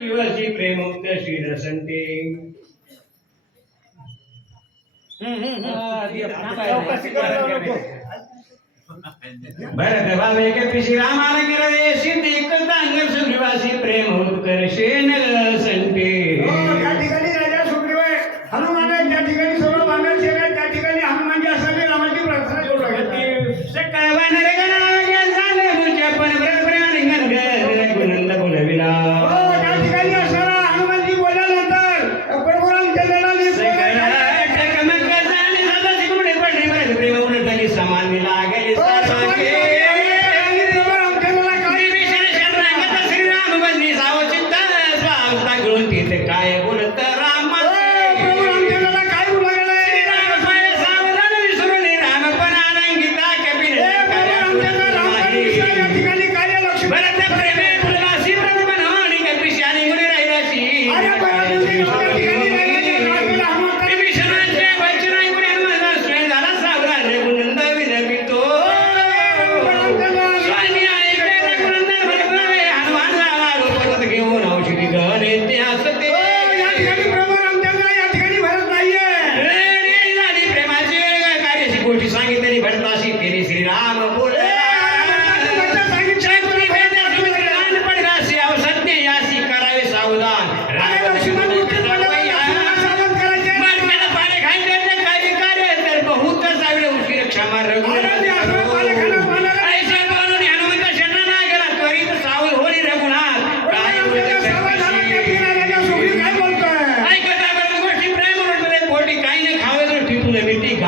विवशी प्रेमुक्त श्री रसंते भरत भावेक श्रीरामाला गिरदेशी देखता अंगसुग्रीवासी प्रेम उत्कर्षेन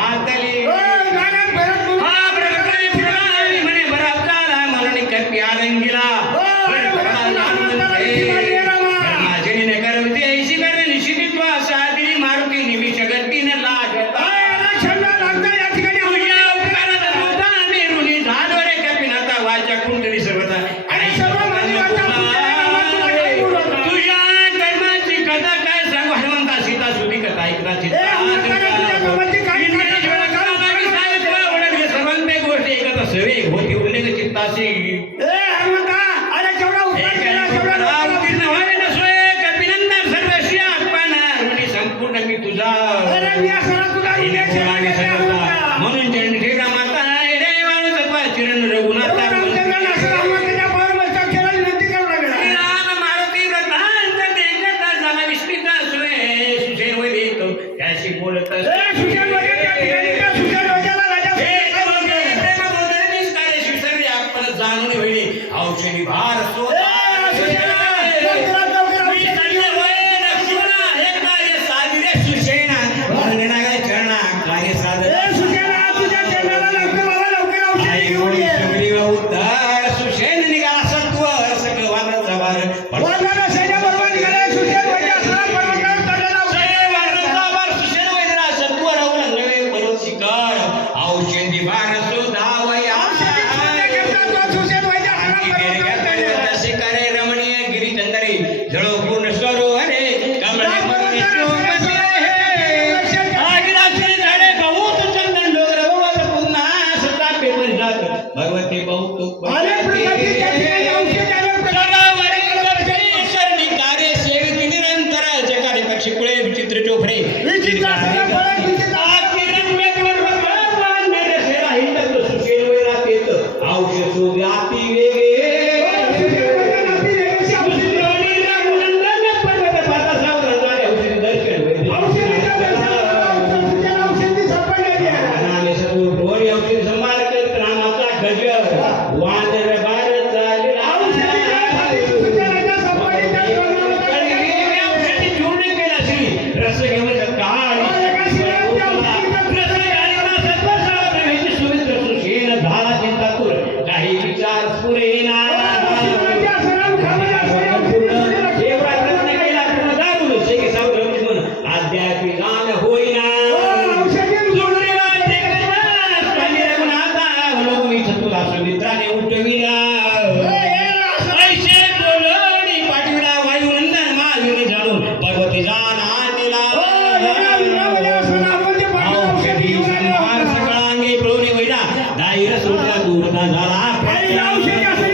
Até. Yeah. સુખ દુઃખ ના જરા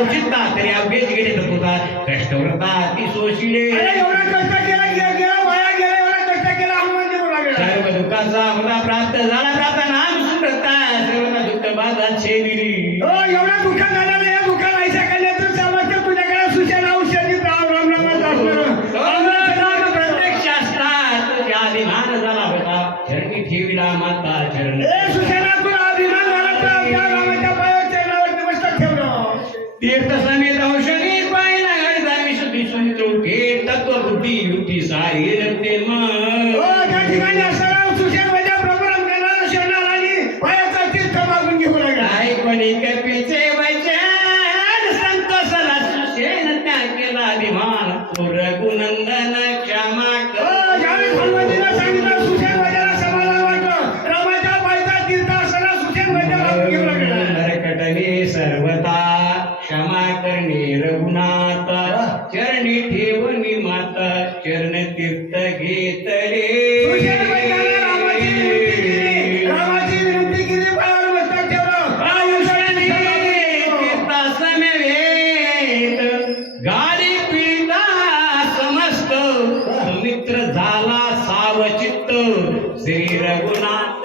उचिता तरी अभ्येस गेले तर तुझा कष्ट व्रता ती सोशिले सर्व दुःखाचा मला प्राप्त झाला प्राप्त नाम त्या ठिकाणी असताना सुशेल म्हणजे प्रभुराम करणारा शरणार आणि पायाचा तीर्थ मागून घेऊन काय कोणी कपीचे वचन संतोषला त्या केला अभिमान. रघुनंदन क्षमा ओ ज्यावेळी हनुमंतीनं सांगितलं सुशेल वैद्याला समाधान वाटलं रामाच्या पायाचा तीर्थ असताना सुशेल वैद्याला मागून घेऊन लागला. नरकटने सर्वता क्षमा करणे रघुनाथ. चरणी ठेवणी माता चरण तीर्थ घेतले. मित्र झाला सावचित्त. श्री रघुनाथ